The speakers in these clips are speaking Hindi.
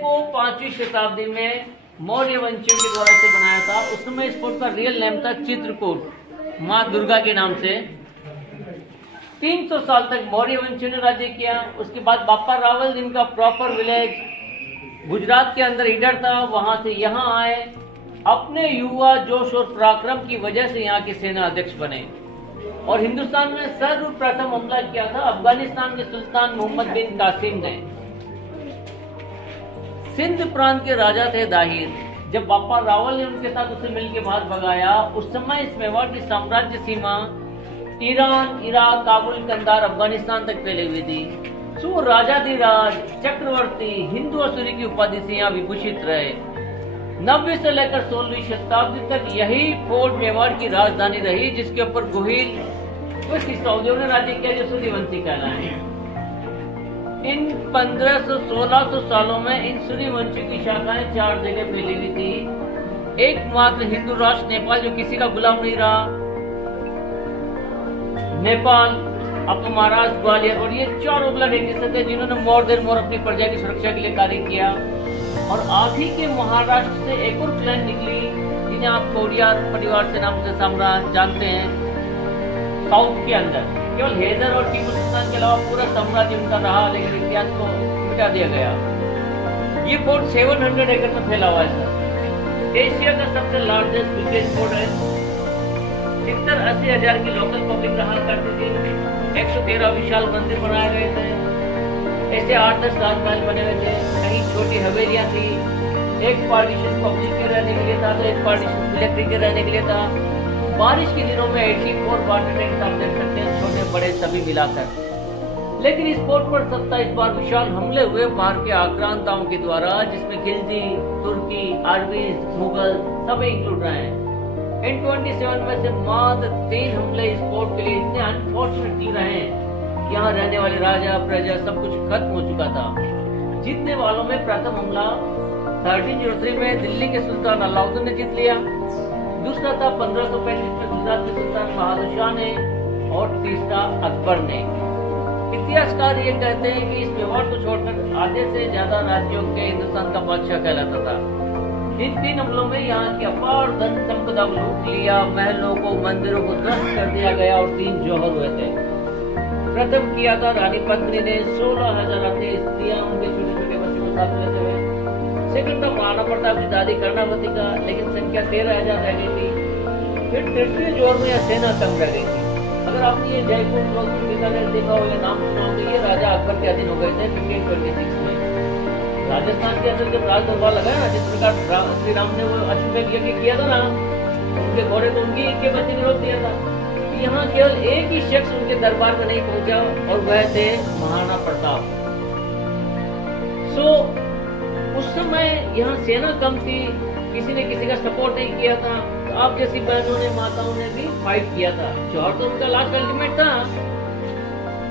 को 5वीं शताब्दी में मौर्य वंशियों के द्वारा इसे बनाया था। उस समय इस फोर्ट का रियल नेम था चित्रकूट, माँ दुर्गा के नाम से। 300 साल तक मौर्य वंशियों ने राज्य किया। उसके बाद बापा रावल, जिनका प्रॉपर विलेज गुजरात के अंदर ईडर था, वहां से यहाँ आए। अपने युवा जोश और पराक्रम की वजह से यहाँ के सेना अध्यक्ष बने और हिंदुस्तान में सर्वप्रथम हमला किया था अफगानिस्तान के सुल्तान मोहम्मद बिन कासिम ने। सिंध प्रांत के राजा थे दाहिर। जब बापा रावल ने उनके साथ उसे मिलकर भाग भगाया, उस समय इस मेवाड़ की साम्राज्य सीमा ईरान, इराक, काबुल, कंधार, अफगानिस्तान तक फैली हुई थी। सो राजाधिराज, चक्रवर्ती, हिंदू असुरी की उपाधि से यहाँ विभूषित रहे। 9वीं से लेकर 16वीं शताब्दी तक यही फोर्ट मेवाड़ की राजधानी रही, जिसके ऊपर गोहिल कुछ सिसोदियों ने राज्य किया, जो सूर्यवंशी कहलाए। इन 1500-1600 सालों में इन सूर्यवंशी की शाखाएं 4 जगह फैली हुई थी। एकमात्र हिंदू राष्ट्र नेपाल, जो किसी का गुलाम नहीं रहा। नेपाल, अब तो महाराष्ट्र, ग्वालियर, और ये 4 ओबलाट एक जैसे थे जिन्होंने मोर देर मोर अपनी प्रजा की सुरक्षा के लिए कार्य किया। और आप ही के महाराष्ट्र से एक और क्लैन निकली, जिन्हें आप कोडियार परिवार से नाम से साम्राज्य जानते हैं। साउथ के अंदर केवल हैदर और टीपू सुल्तान के अलावा पूरा साम्राज्य उनका रहा, लेकिन इतिहास को मिटा दिया गया। ये फोर्ट 700 एकड़ में फैला हुआ है सर। एशिया का सबसे लार्जेस्ट विलेज फोर्ट है। 70-80 हजार की लोकल पब्लिक रहा करती थी। 113 विशाल मंदिर बनाए गए थे। ऐसे 8-10 राजमहल बने हुए थे। कहीं छोटी हवेलियां थी। एक पार्टीशन पब्लिक के रहने के लिए था, तो एक पार्टीशन मिलिट्री के रहने के लिए था। बारिश के दिनों में 84 वाटर टैंक आप देख सकते हैं, छोटे बड़े सभी मिलाकर। लेकिन इस फोर्ट पर 27 बार विशाल हमले हुए बाहर के आक्रांताओं के द्वारा, जिसमें खिलजी, तुर्की, अरबीज, मुगल सभी इंक्लूड रहे हैं। इन 27 में से मात्र 3 हमले इस फोर्ट के लिए इतने अनफॉर्चुनेटली रहे हैं, यहाँ रहने वाले राजा प्रजा सब कुछ खत्म हो चुका था। जीतने वालों में प्रथम हमला 1303 में दिल्ली के सुल्तान अलाउद्दीन ने जीत लिया। दूसरा था 1535 में गुजरात के सुल्तान बहादुर शाह ने, और तीसरा अकबर ने। इतिहासकार ये कहते हैं कि इस मेवाड़ को छोड़कर आधे से ज्यादा राज्यों के हिंदुस्तान का बादशाह कहलाता था। इन 3 हमलों में यहाँ की अपार धन संपदा लूट लिया, महलों को, मंदिरों को ध्वस्त कर दिया गया और 3 जौहर हुए थे। प्रथम किया था रानी पद्मिनी ने, 16,000 स्त्रियां उनके छोटे छोटे बच्चों को साथ लेते हुए। सेकंड था महाराणा प्रताप की दादी कर्णावती का, लेकिन संख्या 13,000 रह गई थी। फिर तृतीय जोर में यह सेना कम रह गई थी। अगर आपने ये जयपुर, जोधपुर, बीकानेर देखा हो या नाम सुना हो, तो ये राजा अकबर के अधीन हो गए थे 1526 में। राजस्थान के अंदर जब राज दरबार लगा ना, जिस प्रकार श्री राम ने वो अश्वमेध यज्ञ किया था ना, उनके घोड़े को उनकी के बच्चे ने रोक दिया था। यहाँ केवल एक ही शख्स उनके दरबार में नहीं पहुंचा, और वह थे महाराणा प्रताप। उस समय यहाँ सेना कम थी, किसी ने किसी का सपोर्ट नहीं किया था। तो आप जैसी बहनों ने, माताओं ने भी फाइट किया था। जौहर तो उनका लास्ट अल्टीमेट था।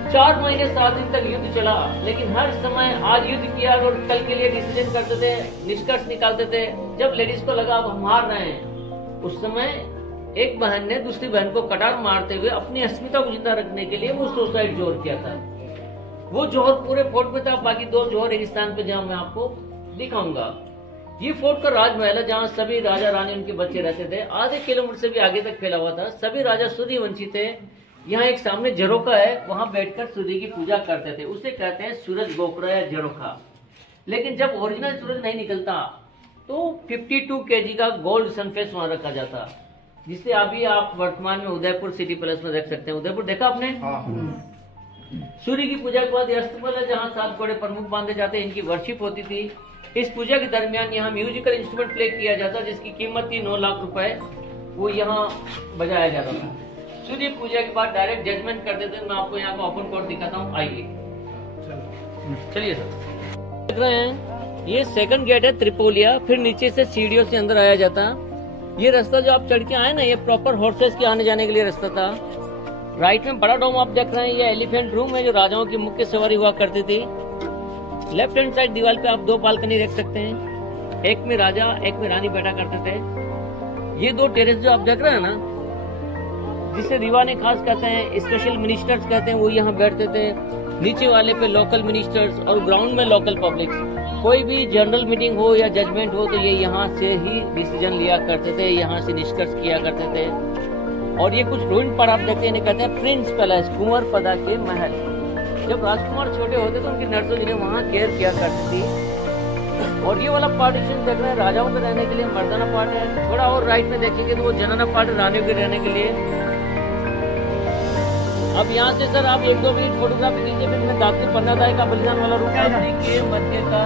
4 महीने 7 दिन तक युद्ध चला, लेकिन हर समय आज युद्ध किया और कल के लिए डिसीजन करते थे, निष्कर्ष निकालते थे। जब लेडीज को लगा अब हम हार रहे हैं, उस समय एक बहन ने दूसरी बहन को कटार मारते हुए अपनी अस्मिता को जिंदा रखने के लिए वो सुसाइड जोहर किया था। वो जोहर पूरे फोर्ट में था। बाकी 2 जोहर रेगिस्तान पे जहाँ मैं आपको दिखाऊंगा। ये फोर्ट का राजमहल है, जहाँ सभी राजा रानी उनके बच्चे रहते थे। आधे किलोमीटर से भी आगे तक फैला हुआ था। सभी राजा सूर्यवंशी थे। यहाँ एक सामने झरोखा है, वहाँ बैठकर सूर्य की पूजा करते थे। उसे कहते हैं सूरज गोपुरा या झरोखा। लेकिन जब ओरिजिनल सूरज नहीं निकलता, तो 52 kg का गोल्ड सनफेस वहाँ रखा जाता, जिसे अभी आप वर्तमान में उदयपुर सिटी पैलेस में देख सकते हैं। उदयपुर देखा आपने? सूर्य की पूजा के बाद अस्तबल है, जहाँ 7 घोड़े प्रमुख बांधे जाते हैं। इनकी वर्शिप होती थी। इस पूजा के दरमियान यहाँ म्यूजिकल इंस्ट्रूमेंट प्ले किया जाता, जिसकी कीमत थी 9 लाख रुपए। वो यहाँ बजाया जाता था। सूर्य पूजा के बाद डायरेक्ट जजमेंट कर देते। मैं आपको यहाँ का ओपन कोर्ट दिखाता हूँ, आइए। चलिए सर, देख रहे हैं ये सेकंड गेट है त्रिपोलिया। फिर नीचे से सीढ़ियों से अंदर आया जाता। ये रास्ता जो आप चढ़ के आए ना, ये प्रॉपर हॉर्सेस के आने जाने के लिए रास्ता था। राइट में बड़ा डोम आप देख रहे हैं, ये एलिफेंट रूम है, जो राजाओं की मुख्य सवारी हुआ करती थी। लेफ्ट हैंड साइड दीवार पे आप 2 बालकनी देख सकते हैं। एक में राजा, एक में रानी बैठा करते थे। ये 2 टेरेस जो आप देख रहे हैं ना, जिसे दीवाने खास कहते हैं, स्पेशल मिनिस्टर्स कहते हैं, वो यहाँ बैठते थे। नीचे वाले पे लोकल मिनिस्टर्स और ग्राउंड में लोकल पब्लिक। कोई भी जनरल मीटिंग हो या जजमेंट हो तो ये यहाँ से ही डिसीजन लिया करते थे, यहाँ से निष्कर्ष किया करते थे। और ये कुछ रूइन पर आप देखते हैं, कहते हैं प्रिंस पैलेस, कुंवर पदा के महल। जब राजकुमार छोटे होते तो उनकी नर्सों जिन्हें वहाँ केयर किया करती थी। और ये वाला पार्टीशन देख रहे हैं राजाओं के रहने के लिए मर्दाना पार्ट है। थोड़ा और राइट में देखेंगे तो वो जनाना पार्ट रानियों के रहने के लिए। अब यहाँ से सर आप 1-2 मिनट फोटोग्राफी कीजिए, फिर मैं दाखिल पन्नादाई का बलिदान वाला रूप के मध्य का।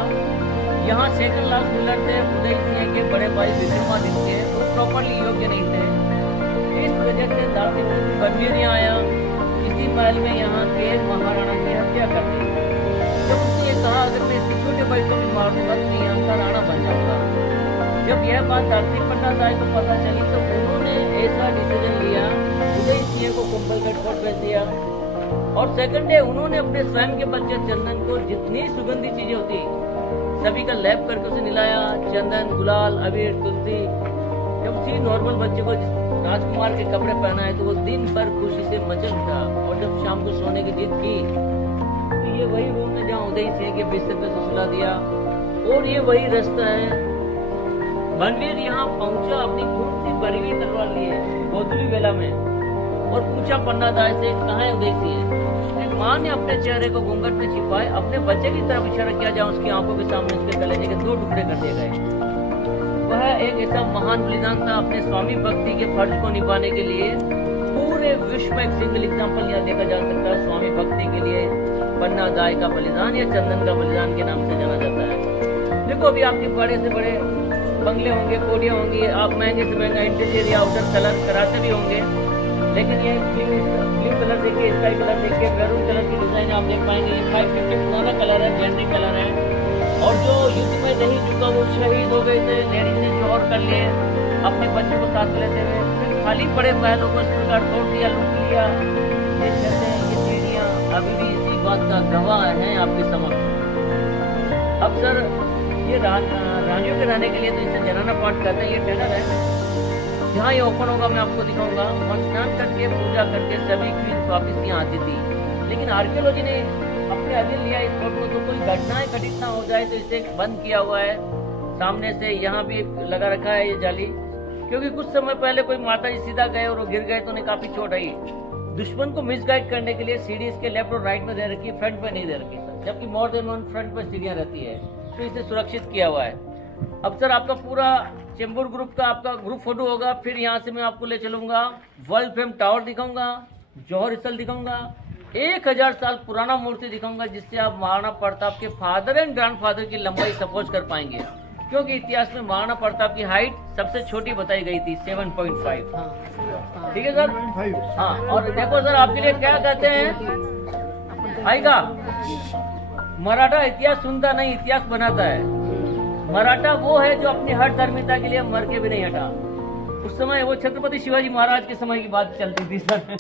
यहाँ सेकंड लास्ट रूलर थे उदय सिंह के बड़े भाई विक्रमादित्य के, वो प्रॉपरली योग्य नहीं थे। इस वजह से दाखिल बनवीर यहाँ आया, इसी महल में यहाँ के महाराणा की हत्या कर दी। जब उसने ये कहा अगर मैं इसके छोटे भाई को भी मार दूंगा तो यहाँ का राणा बन जाऊंगा। जब यह बात दाखिल पन्नादाई को पता चली तो उन्होंने ऐसा डिसीजन लिया, उदय सिंह को कुंभलगढ़ फोर्ट भेज दिया। और सेकंड डे उन्होंने अपने स्वयं के बच्चे चंदन को जितनी सुगंधी चीजें होती सभी का लैप करके उसे मिलाया, चंदन, गुलाल, अबीर, तुलसी। जब उसी नॉर्मल बच्चे को राजकुमार के कपड़े पहनाए तो वो दिन भर खुशी से मचल उठा। और जब शाम को सोने की जिद की तो ये वही रूम है जहाँ उदय सिंह के बिस्तर पे सुला दिया। और ये वही रास्ता है। बनवीर यहाँ पहुंचा अपनी खून से भरी हुई तलवार लिए गोदली वेला में और पूछा पन्नादाई से कहाँ है उदय सिंह। माँ ने अपने चेहरे को घूंघट में छिपाए अपने बच्चे की तरफ इशारा किया जहाँ उसकी आंखों के सामने उसके कलेजे के 2 टुकड़े कर दिए गए। वह एक ऐसा महान बलिदान था अपने स्वामी भक्ति के फर्ज को निभाने के लिए। पूरे विश्व में एक सिंगल एग्जाम्पल यहाँ देखा जा सकता है स्वामी भक्ति के लिए पन्नादाई का बलिदान या चंदन का बलिदान के नाम से जाना जाता है। देखो अभी आपके बड़े से बड़े बंगले होंगे, कोठियां होंगी, आप महंगे से महंगा इंटीरियर या आउटर कलर कराते भी होंगे, लेकिन ये ब्लू कलर देखिए, स्काई कलर देखिए, मैरून कलर की डिजाइन आप देख पाएंगे। ये 550 पुराना कलर है, जेनरिक कलर है। और जो युद्ध में नहीं झुका वो शहीद हो गए थे, लेडीज ने जो और कर लिए अपने बच्चों को साथ लेते हुए, फिर खाली पड़े महलों को इस प्रकार तोड़ दिया, लूट लिया। ये छतें, ये सीढ़ियाँ अभी भी इसी बात का गवाह है आपके समक्ष। अब सर ये रानियों के रहने के लिए तो इसे जनाना पार्ट कहते हैं। ये टनल है जहाँ ये ओपन होगा मैं आपको दिखाऊंगा। और स्नान करके पूजा करके सभी क्वींस वापिस यहाँ आती थी। लेकिन आर्कियोलॉजी ने अपने अधीन लिया इस कोर्ट को, तो कोई घटनाएं घटित ना हो जाए तो इसे बंद किया हुआ है। सामने से यहाँ भी लगा रखा है ये जाली, क्योंकि कुछ समय पहले कोई माता जी सीधा गए और वो गिर गए तो उन्हें काफी चोट आई। दुश्मन को मिसगाइड करने के लिए सीढ़ी इसके लेफ्ट और राइट में दे रखी है, फ्रंट पे नहीं दे रखी सर। जबकि मोर देन वन फ्रंट पर सीढ़ियाँ रहती है, तो इसे सुरक्षित किया हुआ है। अब सर आपका पूरा चेंबूर ग्रुप का आपका ग्रुप फोटो होगा। फिर यहाँ से मैं आपको ले चलूंगा, वर्ल्ड फेम टावर दिखाऊंगा, जौहर स्थल दिखाऊंगा, 1000 साल पुराना मूर्ति दिखाऊंगा, जिससे आप महाराणा प्रताप के फादर एंड ग्रैंडफादर की लंबाई सपोज कर पाएंगे। क्योंकि इतिहास में महाराणा प्रताप की हाइट सबसे छोटी बताई गई थी 7.5। ठीक है सर। हाँ, और देखो सर आपके लिए क्या कहते हैं आएगा, मराठा इतिहास सुनता नहीं इतिहास बनाता है। मराठा वो है जो अपनी हर धर्मिता के लिए मर के भी नहीं हटा। उस समय वो छत्रपति शिवाजी महाराज के समय की बात चलती थी सर।